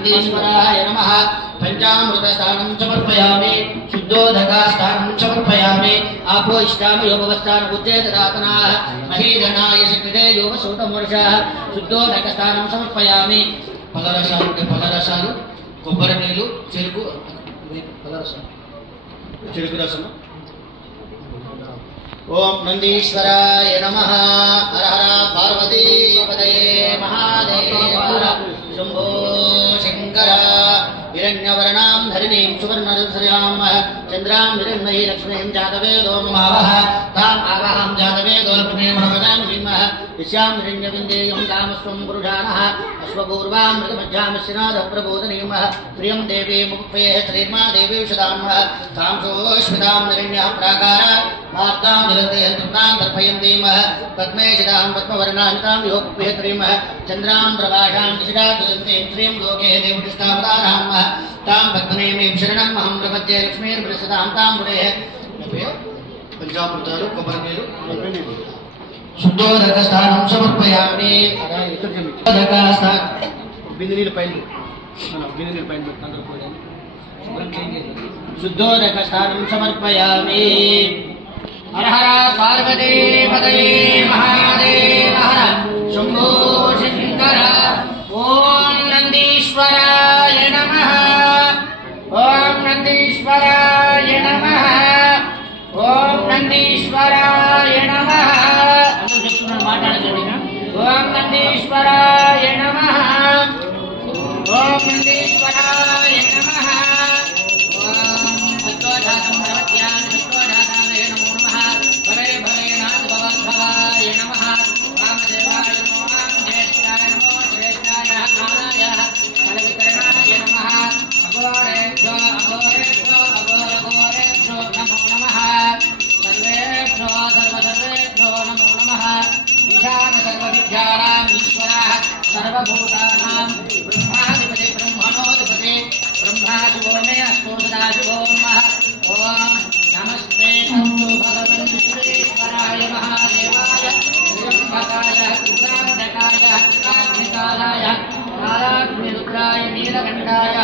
నందీశ్వరాయ నమః పంచామృతస్థానం సమర్పయామి శుద్ధోదకాస్థానం సమర్పయామి ఆపో ఇష్టామయోపస్థాన ఉచ్చేతదాతనాః మహీజనాయ శక్తితే యోగసూతమూర్షాః శుద్ధోదకస్థానం సమర్పయామి పలరసాలు కొబ్బరి నీళ్ళు చెరుకు చెరుకు రసము ఓం నందీశ్వరాయ నమః హర హర పార్వతీపతయే మహాదేవ శంభో శంకర हिरण्यवर्णां धरिणीं सुवर्णरसयां चन्द्रां हिरण्मयी लक्ष्मीं जातवेदो ममावः ताम् आवाहं जातवेदो लक्ष्मीं मनोवदां धीमः यस्यां हिरण्यविन्देयं कामस्त्वं पुरुषाणः अश्वपूर्वां मृतमध्यामश्चिनादः प्रबोधनीमः प्रियं देवीमुपेः श्रीर्मा देवी विशदामः तां सोऽश्वितां हिरण्यः प्राकार मार्तां निरन्तयन्तां दर्पयन्तीमः पद्मेशितां पद्मवर्णामितां योगप्रियत्रीमः चन्द्रां प्रभाषां दिशिषा तुलन्तीं श्रीं लोके देवतिष्ठावतारामः तां पद्मनेमीं शरणम् अहं प्रपद्ये लक्ष्मीर्वृषतां तां मुरेः पंचामृतालु कोबरिनीलु शुद्धोदकस्थानं समर्पयामि बिंदनीलु पैन शुद्धोदकस्थानं समर्पयामि हर हर पार्वती पतये महादेव हर शंभो शंकर ओम नंदीश्वराय नमः ओम नंदीश्वराय नमः ओम नंदीश्वराय नमः ओम नंदीश्वराय नमः ओम नंदीश्वराय नमः ओम भक्तोधातं भवत्यां भक्तोधाताय नमो नमः भवे भवेनाथ भवद्भवाय नमः वामदेवाय नमो नमः ज्येष्ठाय नमो श्रेष्ठाय नाराय फलवितरणाय नमः अघोरेभ्यो अघोरेभ्यो अघोरघोरेभ्यो नमो नमः सर्वेभ्यो सर्वसर्वेभ्यो नमो नमः ईशान सर्वविद्यानां ईश्वरः सर्वभूतानां ब्रह्माधिपति ब्रह्मणोऽधिपति ब्रह्मा शिवो मे अस्तु सदा शिवो नमः ओम नमस्ते अस्तु भगवन् विश्वेश्वराय महादेवाय त्र्यम्बकाय रुद्रांधकाय कार्तिकाय कालाग्निरुद्राय नीलकण्ठाय